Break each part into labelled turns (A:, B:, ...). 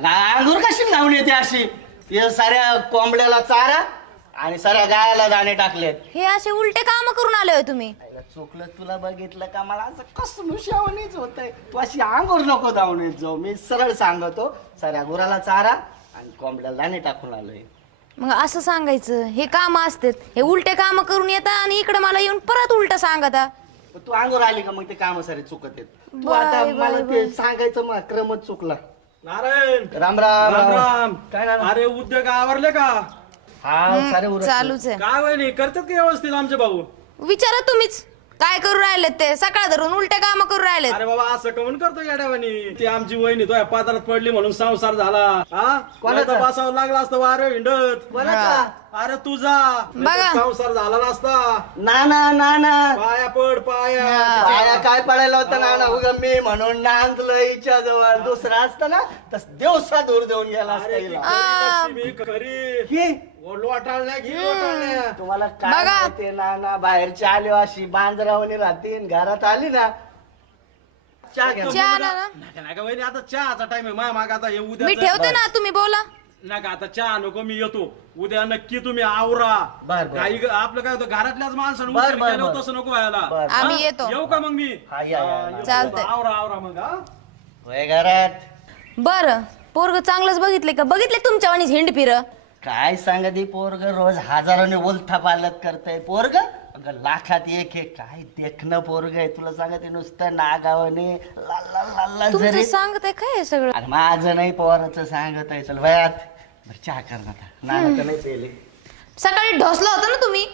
A: अंगूर कशी लावून येते अशी हे साऱ्या कोंबड्याला चारा आणि साऱ्या गायाला दाणे टाकलेत.
B: हे असे उलटे काम करून आले होय तुम्ही.
A: आईला चुकलं तुला बघितलं का मला असं कसमुशावणीच होतंय. तू अशी अंगूर नको धावून येत जाऊ. मी सरळ सांगतो साऱ्या गुराला चारा आणि कोंबड्याला दाणे टाकून आलोय.
B: मग असं सांगायचं हे काम असतात. हे उलटे काम करून येतात आणि इकडे मला येऊन परत उलट सांगता.
A: तू अंगूर आली का मग ते काम सारे चुकत येत. तू
B: बाय,
A: आता
B: बाय,
A: मला
B: बाय.
A: ते सांगायचं मग क्रमच चुकला.
C: नारायण
A: राम राम
C: राम राम.
A: काय नारायण?
C: अरे उद्योग आवरले का?
A: हा सारे उरकले.
B: चालूच आहे.
C: काय वहिनी करतात का व्यवस्थित आमचे भाऊ?
B: विचारा तुम्हीच काय करू राहिलेत ते. सकाळ धरून उलटे काम करू राहिलेत.
C: अरे बाबा असं कमून करतो येड्यावानी. ती आमची वहिनी तो पात्रात पडली म्हणून संसार झाला. हा
A: कोणाचा?
C: बसावं लागला असतं वारे हिंडत.
A: कोणाचा?
C: अरे तुझा
B: बघा.
C: संसार झाला नसता.
A: ना
C: पाया पड पाया.
A: पाया काय पडायला होता ना उगा मी म्हणून नांदलो हिच्या जवळ. दुसरा असता ना तस देवसा दूर देऊन गेला असता
C: अरे ती
A: हिला.
C: खरी लक्ष्मी खरी.
A: हे,
C: लोटाळल्या घे लोटाळल्या.
A: तुम्हाला काय
B: बघा.
A: माहिती ना बाहेरची आली अशी बांजरावणी राहते घरात आली ना चहा घ्या.
B: चहा ना ना.
C: नाही का वहिनी आता चहाचा टाइम आहे. माझ्या माग आता हे
B: मी
C: उद्या
B: ठेवते ना तुम्ही बोला.
C: नाही का आता चहा नको मी येतो उद्या नक्की तुम्ही आवरा.
A: बर, बर.
C: काही आपलं काय होतं घरातल्याच माणसानं
A: बर,
C: उशीर
A: बर,
C: केलं
A: बर.
C: तसं नको व्हायला.
A: बर.
C: हा?
B: आम्ही येतो.
C: येऊ का मग मी?
A: हा, या, या, या.
C: येतो.
B: चालतंय.
C: आवरा मग हा.
A: होय घरात
B: बर पोरग चांगलंच बघितले का? बघितले तुमच्या वाणीच हिंड फिर.
A: काय सांगा ती पोरग रोज हजाराने उलथा पालत करताय पोरग. अगं लाखात एक आहे. काय देखणं पोरग आहे तुला सांगते नुसतं नागावाने लाल
B: तुमचं
A: जरी.
B: सांगताय काय हे सगळं?
A: अरे माझं नाही पोराचं सांगत आहे. चल वयात बरं चहा कर ना आता. नाना तर नाही पेले.
B: सकाळी ढोसला होता ना तुम्ही.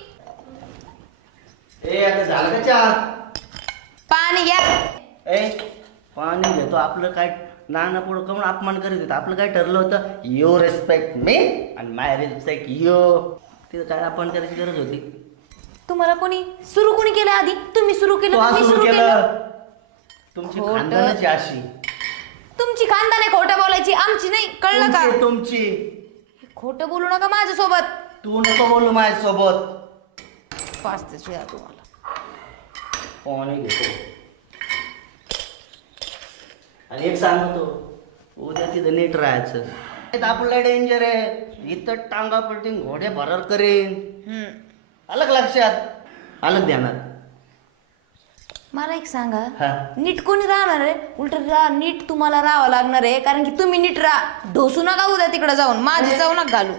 A: ए आता झालं का चहा?
B: पाणी घ्या.
A: ए पाणी घेतो. आपलं काय नाना पुढं कमून अपमान करीत होता. आपलं काय ठरलं होतं यू रिस्पेक्ट मी आणि माय रिस्पेक्ट यू. तिथं काय अपमान करायची गरज होती?
B: तुम्हाला कोणी सुरू कोणी केलं आधी? तुम्ही सुरू केलं
A: तो
B: का मी
A: सुरू
B: सुरू केलं?
A: केलं. तुमची
B: खोटं.
A: खानदानाची अशी.
B: तुमची खानदान आहे खोटं बोलायची, आमची नाही. कळलं का?
A: तुमची
B: खोटं बोलू नका माझ्यासोबत.
A: तू नको बोलू माझ्यासोबत.
B: पाच शिळा तुम्हाला.
A: पाणी घेतो आणि एक सांगतो उद्या तिथं नीट राहायचं. आपलं डेंजर आहे. इथं टांगा पलटीन घोडे भरार करेन. अलग लक्षात अलग ध्यानात.
B: मला एक सांगा
A: हा.
B: नीट कोणी राहणार आहे? उलट नीट तुम्हाला राहावं लागणार आहे. कारण की तुम्ही नीट राहा. ढोसू नका उद्या तिकडे जाऊन. माझी जाऊ नका घालू.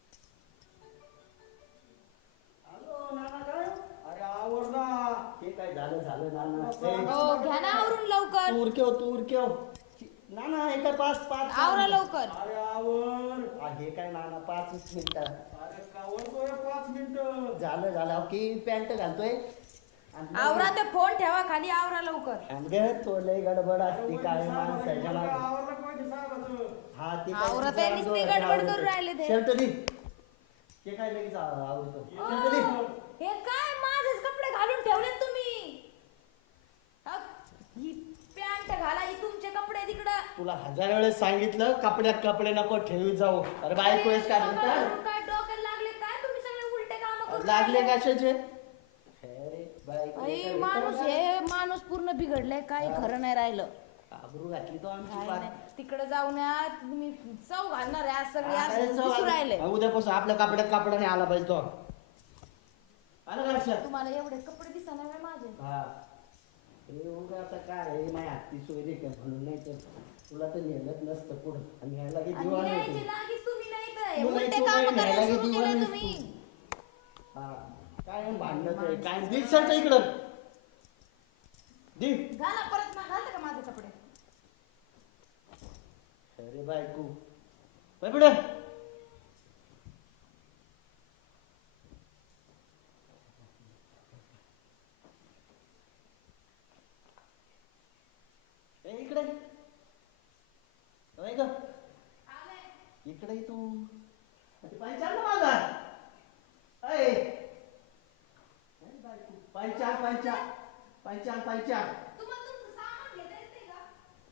C: अरे आवर ना.
A: हे काय झालं नाना.
B: घ्या ना आवरून लवकर.
A: तू उरकेव नाना हे काय पाच
B: आवरा लवकर.
C: अरे आवर.
A: हे काय नाना 5 मिनिटं
C: अरे कावरतोय 5 मिनिटं.
A: झालं की पॅन्ट घालतोय.
B: आवरा ते फोन ठेवा खाली. आवरा लवकर.
A: आणि तो लय गडबड असती काय माणसाच्या मागे.
C: आवरलं पाहिजे साहेबाचं.
A: हा ते
B: आवरत आहे, नुसती गडबड करून राहिले ते.
A: शर्ट दे. ते काय लगेच आवडतो. शर्ट दे.
B: हे काय माझेच कपडे घालून ठेवले तुम्ही? ही पॅन्ट घाला. ही तुमचे कपडे तिकडं.
A: तुला 1000 वेळेस सांगितलं कपड्यात कपडे नको ठेवी जाऊ. अरे बायको आहेस का म्हणता?
B: काय डोक्याला लागले काय तुम्ही सगळे उलटे काम करून?
A: लागले कशाचे? अरे बायको
B: अरे माणूस हे माणूस पूर्ण बिघडलाय. काही खरं नाही राहिलं.
A: आबरू घातली तो आमची
B: काय
A: पार.
B: नाही. तिकडे जाऊन या तुम्ही चव घालणार आहे. आज सगळे
A: अरे
B: असं
A: चल,
B: दिसू राहिले.
A: उद्यापासून आपल्या कपड्यात कपडा नाही आला पाहिजे तो. आलं का लक्षात?
B: तुम्हाला एवढे कपडे दिसणार नाही माझे.
A: हा हे उगा आता काय आहे, माझ्या हाती सोय दे का म्हणून नाही तर तुला तर नेलंच नसतं पुढं. आणि ह्याला की
B: आणि
A: जीवन
B: न्यायची
A: होते.
B: जागीच तुम्ही नाही तर.
A: तू नाही,
B: उलटे
A: तू
B: काम
A: नाही,
B: करायला
A: न्यायला
B: सुरू
A: किती
B: केले
A: वन
B: तुम्ही.
A: हा काय भांडणच आहे काय दिसत इकडं दे.
B: घाला परत ना. घालते का माझे कपडे?
A: अरे बायको बाय पुढे. इकडे होय ग. इकडे ये तू. पंचाल ना माझा. अय पंचाल
B: तुम्हाला तुमचं सामान घेता येते का?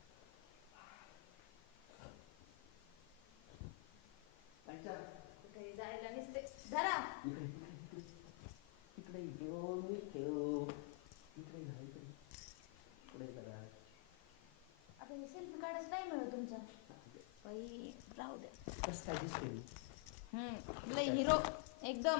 B: काही जायला नसते. धरा.
A: इकडे घेऊ मी ठेवू. इकडे जा इकडे. पुढे जरा.
B: आता हे सेल्फी काढायचं टाइम आहे तुमचा. बाई राहू दे. लय हिरो एकदम.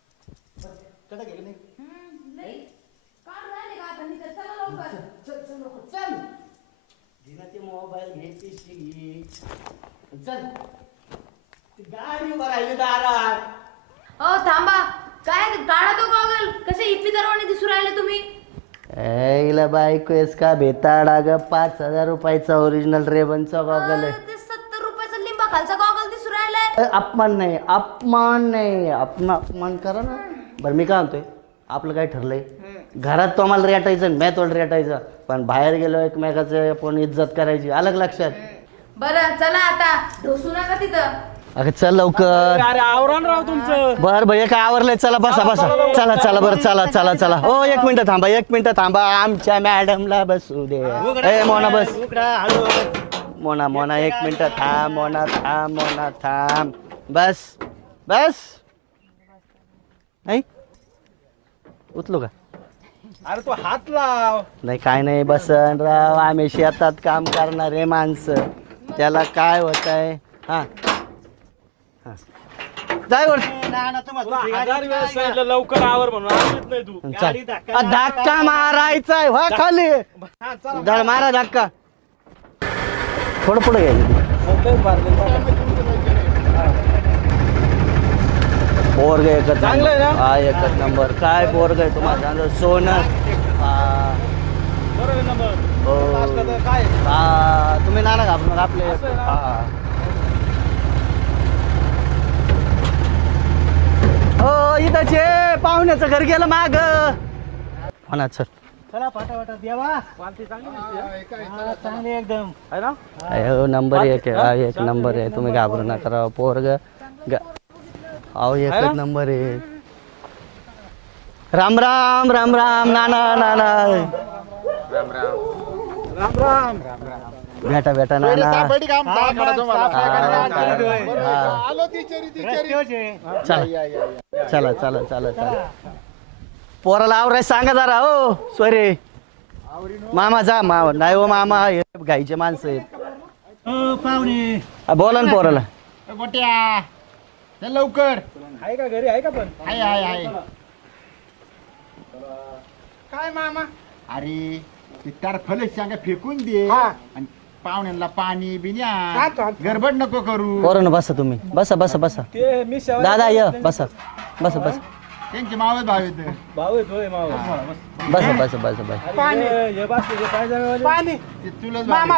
B: लय काढ राहिले का आता निघत. चला लवकर.
A: ते मोबाईल घे, चल गाडी उभा राहिली दारात.
B: थांबा. काय काढा तो गॉगल. कसे इप्पी दरवाणी दिसू राहिले तुम्ही.
A: हिला बायको आहेस का भेताडा ग. 5,000 रुपयाचा ओरिजिनल रेबनचा गॉगल आहे.
B: ते 70 रुपयाचा लिंबा खालचा गॉगल दिसू राहिलाय.
A: अपमान नाही अपमान करा ना. बरं मी काय म्हणतोय, आपलं काय ठरलंय, घरात तो आम्हाला रेटायचं मी तोड रेटायचं, पण बाहेर गेलो एकमेकाचं आपण इज्जत करायची. अलग लक्षात.
B: बरं चला आता. ढोसू नका तिथं.
A: अगं चल लवकर.
C: अरे आवरण राव तुमचं.
A: बर भैया काय आवरलंय. चला बसा चला बरं चला. हो 1 मिनिट थांबा आमच्या मॅडमला बसू दे. ए मोना बस. मोना 1 मिनिट थांब. मोना थांब. बस नाही उचलू का.
C: अरे तू हात लाव.
A: नाही काय नाही बसन राव. आम्ही शेतात काम करणारे माणसं. त्याला काय होत आहे. हा जाय वर.
C: तुला 1000 वेळा सांगितलं लवकर आवर म्हणून आवरत नाही तू.
A: धक्का मारायचाय. व्हा खाली. धड मारा धक्का. थोडं पुढे घ्यायचं. पोरग एकच
C: चांगलं आहे ना?
A: हा एकच नंबर. काय पोरग आहे तुम्हाला सोनं.
C: बरोबर ना मग.
A: हो.
C: असलं तर काय
A: हा तुम्ही नाना घाबरून आपले.
C: असं आहे ना?
A: हा हो इथंच आहे. पाहुण्याचं घर गेलं माग. म्हणा सर
D: चला फाटा देवा.
C: पालती चांगली दिसते.
D: चांगले एकदम
C: आहे ना.
A: हो नंबर 1 आहे. हा 1 नंबर आहे. तुम्ही घाबरू नका राव. पोरग अहो एकच नंबर आहे. राम नाना.
C: राम
A: भेटा नाना. चला पोराला आवराय सांगा जरा. हो सोरे मामा जा. नाही हो मामा हे गाईचे माणसं आहेत.
D: पाहुणे
A: बोला ना पोराला.
D: गोट्या चल लवकर.
C: आहे का घरी आहे का पण.
D: आहे काय मामा. अरे ते तार फलच सांगा फेकून दे आणि पाहुण्यांना पाणी बिन्या गडबड नको करू.
A: पोरानं बसा तुम्ही. बसा
C: ते मी शेवट
A: दादा ये बसा.
D: त्यांचे मावस भाव येत.
C: भाऊ येतोय माव.
A: बस.
C: पाणी हे बस तुझे काय जावे पाणी.
D: ते तुला मामा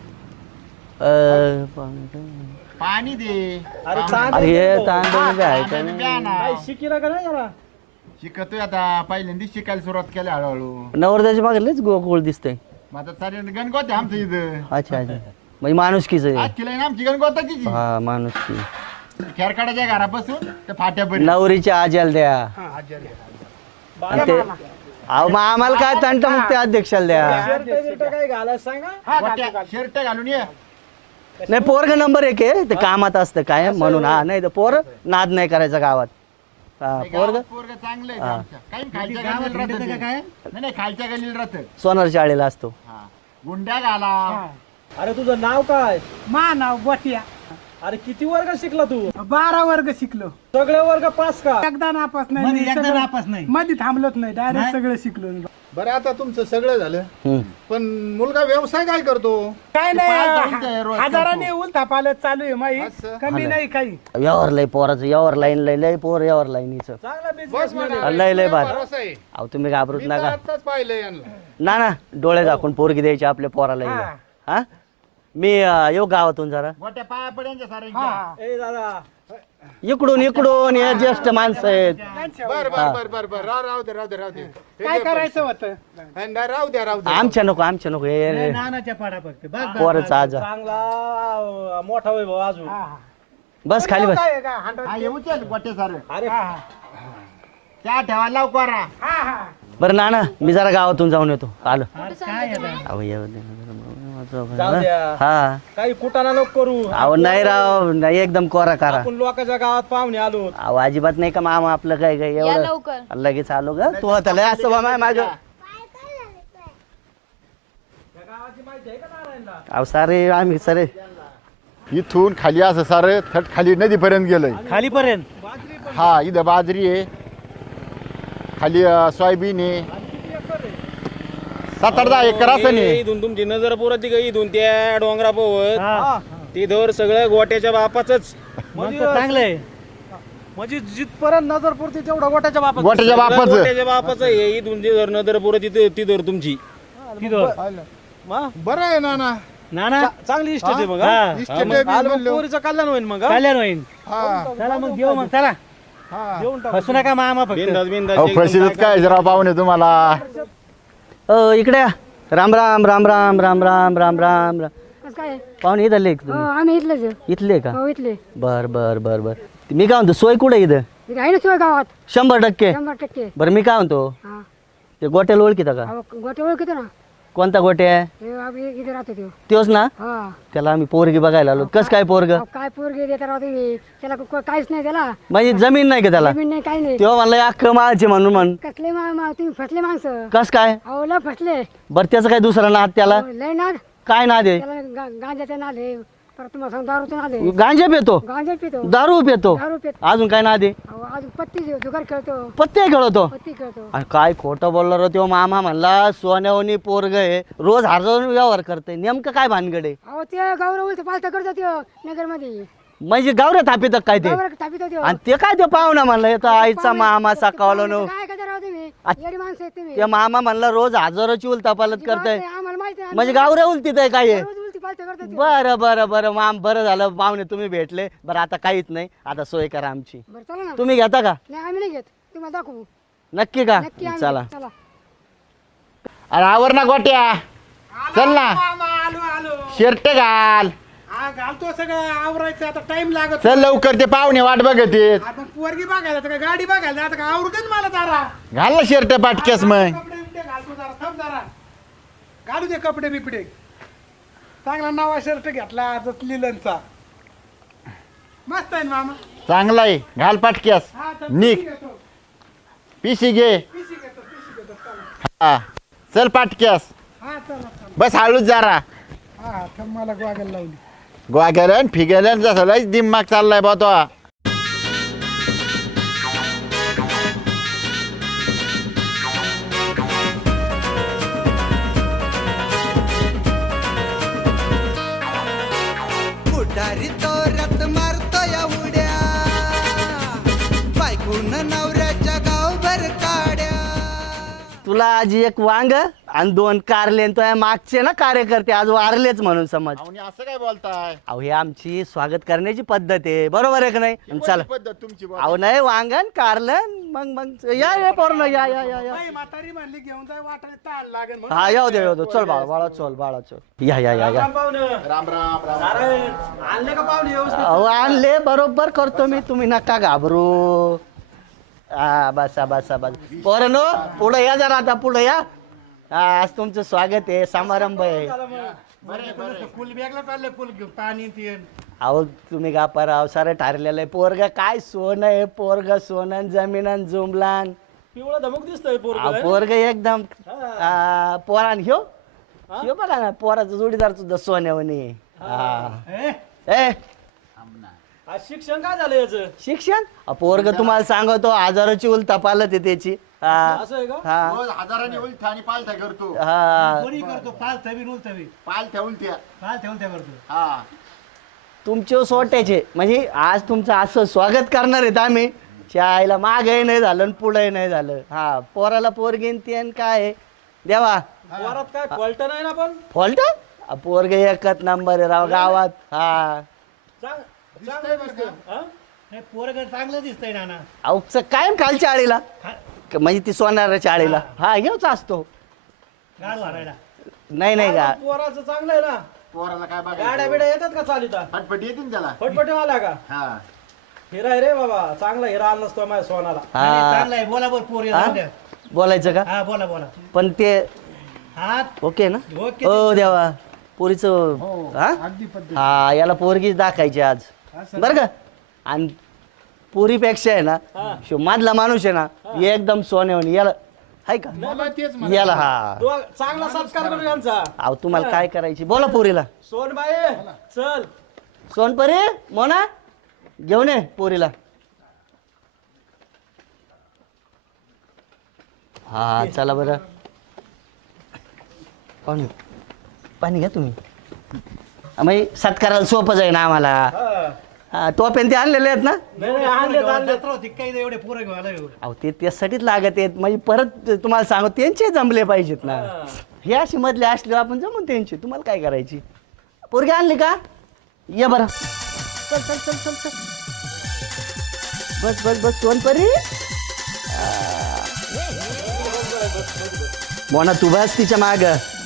D: पाणी दे.
C: अरे
A: अरे हे तांदूळ बी आहे का नाही?
C: काय शिकीला का नाही जरा.
D: शिकतोय आता. पहिल्यांदा शिकायला सुरुवात केली हळूहळू.
A: नवरदेवाच्या मागे लयच गोकुळ दिसतंय.
D: मग आता सारे गणगोत आहे आमचं इथं.
A: अच्छा म्हणजे माणुसकीच आहे.
D: आज केलं ना आमची गणगोताची.
A: हा माणुसकी.
D: खेरकाडाच्या घरापासून ते फाट्यापर्यंत.
A: नवरीच्या आज्याला द्या. आणि ते अहो मग आम्हाला काय तंटमुक्ती अध्यक्षाला द्या.
C: शर्ट काय घालायला सांगा.
D: शर्ट घालून ये.
A: नाही पोरग नंबर 1 आहे. ते कामात असतं काय म्हणून. हा नाही तर पोर नाद नाही करायचा गावात. हा पोरग
D: पोरग चांगलं आहे आमच्या. काही खालच्या गल्लीला राहतं ते. नाही खालच्या गल्लीला राहतं.
A: सोनार शाळेला असतो.
D: हा. गुंड्या घाला.
C: अरे तुझं नाव काय.
E: मा नाव गोटिया.
C: अरे किती वर्ग शिकला तू.
E: 12 वर्ग शिकलो.
C: सगळे वर्ग पास का.
E: एकदा नापास नाही. मध्ये थांबलोच नाही. डायरेक्ट सगळं शिकलो.
F: बरं आता तुमचं सगळं झालं
A: हम्म.
F: पण मुलगा व्यवसाय काय करतो?
E: काय
D: रोज
E: नाही. हजाराने उलथा पालत चालू आहे माई.
F: असं?
E: कमी नाही काही.
A: यावर लय पोराचं यावर लाईन लय पोर यावर लाईनीचं.
C: चांगला
F: बस
C: बिझनेस.
F: म्हणा.
A: लय भारी.
F: भरोसा आहे.
A: अहो तुम्ही घाबरूच
F: मी तर
A: नका.
F: आत्ताच पाहिलं यांना.
A: ना डोळे दाखवून पोरगी द्यायची आपल्या पोराला. हा मी येऊ गावातून जरा.
D: गोट्या पाया पड्यांच्या सारे.
C: ए दादा.
A: इकडून हे ज्येष्ठ माणसं आहेत.
F: बर राहू दे
E: काय करायचं होतं.
F: राहू द्या
A: आमच्या नको हे
D: नानाच्या पाडा फक्त.
A: पोराचं आजा.
C: चांगला मोठा वैभव अजून.
A: बस खाली बस.
E: काय आहे का 100.
D: हा येऊ चल गोट्या सारे.
C: अरे
D: त्या ठेवा लवकर.
A: बरं नाना मी जरा गावातून जाऊन येतो. आलो.
D: काय
A: अहो येऊ दे.
C: जाऊ द्या.
A: हा
C: काही कुटाणा नको करू.
A: अहो नाही राव नाही एकदम कोरा करा.
C: आपण लोकांच्या गावात पाहुणे आलो.
A: अहो अजिबात नाही का मामा आपलं काय
B: या
A: एवढं
B: लवकर.
A: लगेच आलो ग. तू आता लय असं बा माझ.
C: त्या गावाची माहिती आहे का नारायणला.
A: अहो सारे आम्ही सरे
D: इथून खाली असं सारं थट खाली नदीपर्यंत गेलंय.
E: खालीपर्यंत
D: हा इथं बाजरी आहे, खाली सोयाबीन आहे. 7-10 एकर असं नाही.
C: इथून तुमची नजर पुरत का इथून त्या डोंगरा पोहत तिथवर सगळं गोट्याच्या बापाच
E: चांगलंय. म्हणजे जिथपर्यंत नजर पुरते तेवढा गोट्याच्या बापात.
D: गोट्याच्या बापाचं
C: गोट्याच्या बापाच आहे. इथून जर नजर पुरत तिथवर तुमची
F: बरं आहे नाना.
E: नाना
C: चांगली इष्ट आहे मग
E: हा.
F: इष्ट आहे बी म्हणलं.
C: पोरीचं कल्याण होईल मग
E: कल्याण होईल.
F: हा
E: चला मग देऊ मग चला.
F: हा
C: देऊन टाक
E: हसू नका मामा फक्त.
C: बिंदास बिंदास
D: अहो
C: एकदम
D: प्रसिद्ध काय जरा पाहुणे तुम्हाला.
A: इकडे या. राम राम राम राम राम राम राम राम राम.
G: काय
A: पाहुणे इथले का तुम्ही?
G: आम्ही इथलेच आहे.
A: इथले का?
G: हो इथले
A: बर बर बर बर. मी काय म्हणतो सोय कुठे इथं?
G: इथे आहे ना सोय गावात
A: 100%.
G: 100%.
A: बरं मी काय म्हणतो
G: हा
A: ते गोट्याला ओळखीता का?
G: अहो, गोटे ओळखतो ना.
A: कोणता गोट्या आहे?
G: हे आम्ही इथे राहतो तो.
A: त्योच ना?
G: हा
A: त्याला आम्ही पोरगी बघायला आलो. कस काय पोरग?
G: अहो, काय पोरगे देता राहतो तुम्ही त्याला काहीच नाही त्याला.
A: म्हणजे जमीन नाही का त्याला?
G: जमीन नाही काही नाही.
A: तेव्हा म्हणलं अख्खं माळचे म्हणून म्हण.
G: कसले तुम्ही फसले माणसं.
A: कस काय?
G: अहो लय फसले.
A: बरं त्याचं काय दुसरा नाद त्याला?
G: अहो, लय नाद.
A: काय नाद आहे?
G: त्याला गांजाचे नाद आहे. परत तुम्हाला सांगतो दारूचे नाद आहे.
A: गांजा पितो,
G: गांजा पितो.
A: दारू पितो,
G: दारू पितो.
A: अजून काय नाद आहे?
G: अहो अजून पत्ती जुगार खेळतो.
A: पत्ते खेळतो.
G: पत्ती खेळतो.
A: आणि काय खोटं बोललो रे तो मामा म्हणला सोन्यावनी पोरग आहे, रोज हरवून व्यवहार करते. नेमकं काय भानगड आहे?
G: अहो ते गौरव उलट पालत करतो त्यो नगर मध्ये.
A: म्हणजे गावऱ्या थापित काय ते?
G: गौरव थापितो त्यो.
A: आणि ते काय ते पाहुणा म्हणलं येतो आईचा मामा सकावलं नो.
G: काय करता राव तुम्ही येडी माणसं आहेत तुम्ही.
A: ते मामा म्हणला रोज हजाराची उलतापालत करताय.
G: आम्हाला माहिती आहे.
A: म्हणजे गावऱ्या उलतीत आहे काय?
G: रोज उलटी पालती करतो त्यो.
A: बरं बरं बरं माम बरं झालं पाहुणे तुम्ही भेटले. बरं आता काहीच नाही, आता सोय करा आमची.
G: बरं चला ना.
A: तुम्ही घेता का?
G: नाही आम्ही नाही घेत तुम्हाला दाखवू.
A: नक्की का?
G: नक्की आम्ही
A: चला.
G: चला.
D: अरे आवर ना गोट्या, चल ना. शर्ट घाल,
E: हा घालतो सगळं आवरायचं आता टाइम लागत.
D: चल लवकर. ते पाहुणे वाट बघत आहेत.
E: आपण पोरगी बघायला तर काय गाडी बघायला आता काय आवडत मला जरा.
D: घाल ना शर्ट पाटक्यास मग.
E: कपडे बिपडे घालतो जरा थांब जरा. घालू दे कपडे बिपडे. चांगला नवा शर्ट घेतला लिलनचा. मस्त आहे ना मामा.
D: चांगला आहे, घाल पाटक्यास.
E: हा तर
D: निक
E: घेतो.
D: पिशी घे.
E: पिशी घेतो.
D: हा चल पाटक्यास.
E: हा चला चला.
D: बस हळूच जरा.
E: हा थांब मला गोगल लावली.
D: गोग्यालन फिगेलन जसं लयच दिमाग चाललाय बा तो.
H: पुढारी तो रत मारतो या उड्या बायकून नवऱ्याच्या गावभर काड्या.
A: तुला आजी एक वांग आणि 2 कारले आणि तो या मागचे ना कार्यकर्ते आज वारलेच म्हणून समज.
D: असं काय बोलताय?
A: अहो हे आमची स्वागत करण्याची पद्धत आहे, बरोबर आहे का नाही? चला.
D: पद्धत तुमची बा.
A: अहो नाही वांगण कारलं मग या या पोरण या या या या.
E: बाई म्हातारी म्हणली घेऊन जाय वाटायला ताण लागेल म्हणून.
A: हा येऊ दे चल बाळा बाळा चल बाळा चल या या या या.
D: राम राम राम.
C: आणले का पाहुणे व्यवस्थित?
A: अहो आणले बरोबर करतो मी, तुम्ही नका घाबरू. हा बसा बसा बसा पोरांनो पुढे या जरा, आता पुढे या. आज तुमचं स्वागत आहे, समारंभ आहे.
E: फुल बॅगला चाललंय फुल घेऊन पाणी ते.
A: अहो तुम्ही का पराव सारं ठरलेलं आहे. पोरग काय सोनं आहे, पोरग सोनं जमीन जुमलान.
C: पिवळा धमक दिसतोय पोरगं.
A: पोरग एकदम पोरान ह्यो ह्यो बघा ना पोराचं जोडीदार सुद्धा सोन्यावणी. ए
C: आज शिक्षण काय झालं याचं?
A: शिक्षण पोरग तुम्हाला सांगतो हजाराची उलता पालत आहे त्याची. हा
C: असं आहे का?
A: हा
D: रोज हजारांनी उलथा आणि पालथा करतो.
A: हा
E: कोणी करतो पाल थवी रुल थवी.
D: पालथ्या उलट्या.
E: पाल ठेवून त्या करतो.
D: हा
A: तुमचे सोट्याचे म्हणजे आज तुमचं असं स्वागत करणार आहेत आम्ही. शाळेला मागही नाही झालं आणि पुढेही नाही झालं. हा पोराला पोरगीन ते काय आहे देवा
C: वरात काय फॉल्ट नाही ना पण?
A: फॉल्ट पोरग एकच नंबर आहे राव गावात. हा
E: नाही पोरग चांगलं दिसतंय नाना.
A: अहो कायम खालच्या आळीला म्हणजे ती सोनाराच्या आळीला. हा हेच असतो.
E: गाड भरायला.
A: नाही नाही का
C: पोराचं चांगलं आहे ना.
D: पोराला काय
C: गाड्या
D: बघा.
C: बिड्या येतात का चालिता?
D: फटफट येते ना त्याला.
C: फटफटी आला का?
D: हा
C: हिरा आहे रे बाबा, चांगला हिरा आला नसतो माझ्या सोनाला.
A: हा
E: चांगलं आहे बोला बोल पोरी.
A: हा? बोलायचं का?
E: हा बोला बोला.
A: पण ते
E: हात
A: ओके ना?
E: ओके.
A: हो देवा पोरीचं हा हा याला पोरगीच दाखायची आज बरं का. आणि पोरीपेक्षा आहे ना शो मधला माणूस आहे ना एकदम सोन्यावणी याला हाय का
F: मला तेच
A: याला. हा
C: चांगला सत्कार करू यांचा.
A: अहो तुम्हाला काय करायची बोला पोरीला.
C: सोनबाई चल
A: सोनपरी मोना घेऊन ये पोरीला. हा चला बरं. कोण पाणी घ्या तुम्ही. आम्ही सत्काराला सोपं जाईल ना आम्हाला. हा तो पेन ते आणलेले आहेत ना.
E: एवढे पुरे
A: अहो ते त्यासाठीच लागत आहेत. म्हणजे परत तुम्हाला सांगू त्यांचे जमले पाहिजेत ना. हे अशी मधले असले आपण जमून त्यांची. तुम्हाला काय करायची. पोरगी आणली का. ये बरं. चल चल चल चल चल. बस बस बस सोनपरी. मोना तू बस तिच्या माग.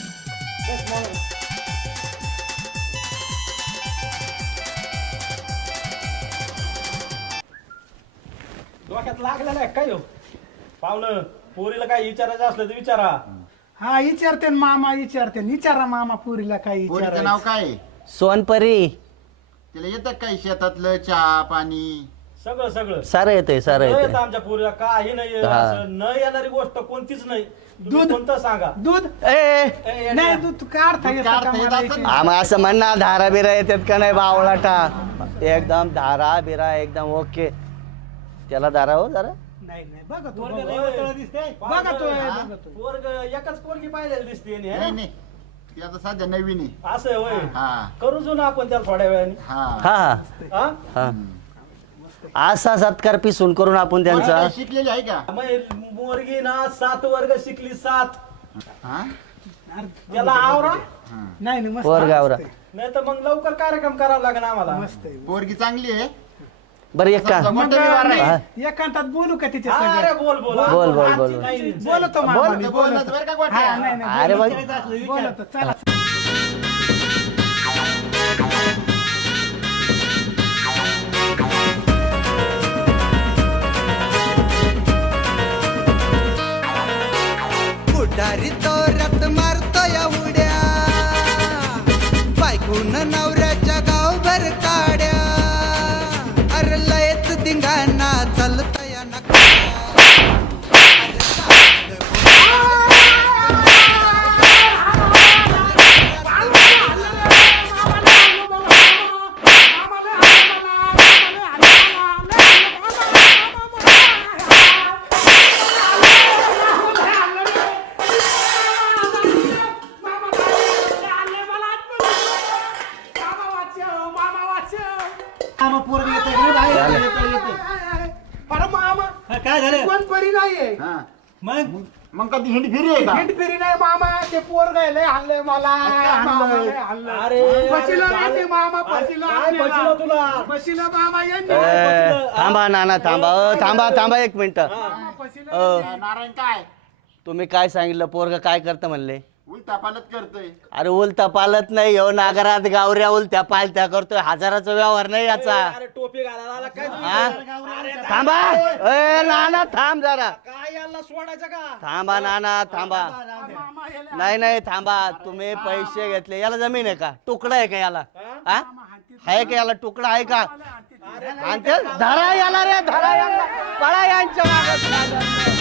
C: डोक्यात लागलेला आहे काय हो पाहुणं. पोरीला काय विचारायचं असलं तर विचारा.
E: हा विचारते ना मामा विचारते विचारा मामा पुरीला काही
D: पोरीचं नाव काय आहे?
A: सोनपरी.
D: तिला येतं काही शेतातलं चहा पाणी.
C: सगळं सगळं
A: सारं येतंय सारं
C: न येतं
A: येतंय.
C: आमच्या पोरीला काही नाही.
A: हा.
C: असं न येणारी गोष्ट कोणतीच नाही. तुम्ही
E: दूध.
C: कोणतं सांगा.
E: दूध
A: ए
C: ए, येड्या.
E: नाही दूध काढता
D: दूध
E: येतं
D: काढता
E: का
D: येत
E: मला
D: असेल
E: इथे?
D: ना?
A: आम्हा असं म्हणणार धारा बिरा येतात का नाही बावळाटा. एकदम धारा बिरा एकदम ओके. त्याला धारा हो जरा.
E: नाही नाही बघा तू
C: पोरगं
E: बघा.
C: लय वतळं दिसतंय.
E: बघा तो
C: हा?
E: बघा तो.
C: पोरग एकच पोरगी पाहिलेली दिसते नी,
D: नाही
C: हे?
D: नाही ती आता सध्या नवीन आहे.
C: असं होय.
D: हा
C: करू जो ना आपण त्याला थोड्या वेळाने.
D: हा
A: हा
C: हा
A: हा. असा सत्कार पिसून करून आपण त्यांचा.
D: पोरगी शिकलेली आहे का.
C: मग पोरगी ना 7 वर्ग शिकली 7.
D: हा
C: त्याला आवरा
D: हा.
E: नाही नाही मस्त
A: पोरगावरा.
E: मस्त आहे.
C: नाही तर मग लवकर कार्यक्रम करावा लागेल आम्हाला.
E: मस्त आहे.
D: पोरगी चांगली आहे.
A: बरं एक का.
D: समजा
E: मग
D: मोठं व्यवहार आहे.
E: नाही, एकांतात बोलू का तिच्या
C: हा,
E: संग?
C: अरे बोल बोल हा.
A: बोल बोल बोल.
E: बोलतो मामा मी,
D: बोलत
E: बोलतो.
D: बरं का
E: हा,
D: गोट्या?
E: नाही, नाही,
A: अरे
E: बोलतो. बोलतो, चला.
H: पुढारी तो रथ मारतोय उड्या बायकून नवऱ्याच्या गावभर काड्या अरे लयच धिंगाणा चालतय नका.
E: अरे मामा काय झालं कोण परी नाहीये.
D: हा. मग कधी हिंड फिरी आहे का.
E: हिंड फिरी नाही मामा ते पोर लय आणलंय मला. मामा लय आणलंय.
C: अरे
E: पशीला
C: अरे,
E: आणली मामा पशीला
C: काय
E: आणली
C: पशीला
E: ना.
C: तुला?
E: पशीला मामा यांनी
A: ए, थांबा नाना थांबा. थांबा थांबा एक मिनिट.
E: मामा पशीला
D: नारायण काय
A: तुम्ही काय सांगितलं. पोरग काय करतं म्हणले.
D: उलटा पालत करतोय.
A: अरे उलता पालत नाही हो नागरात गावऱ्या उलत्या पालत्या करतोय. हजाराचा व्यवहार नाही याचा.
C: अरे टोपी घालायला आला काय तुम्ही?
A: हा? थांबा. ए नाना थांब जरा.
C: काय याला सोडायचं का.
A: थांबा नाना थांबा. नाही नाही थांबा. तुम्ही पैसे घेतले. याला जमीन आहे का. तुकडा आहे का याला. हा आहे का याला तुकडा आहे का. आणि ते धरा याला रे धरा याला. पळा यांच्या मागं.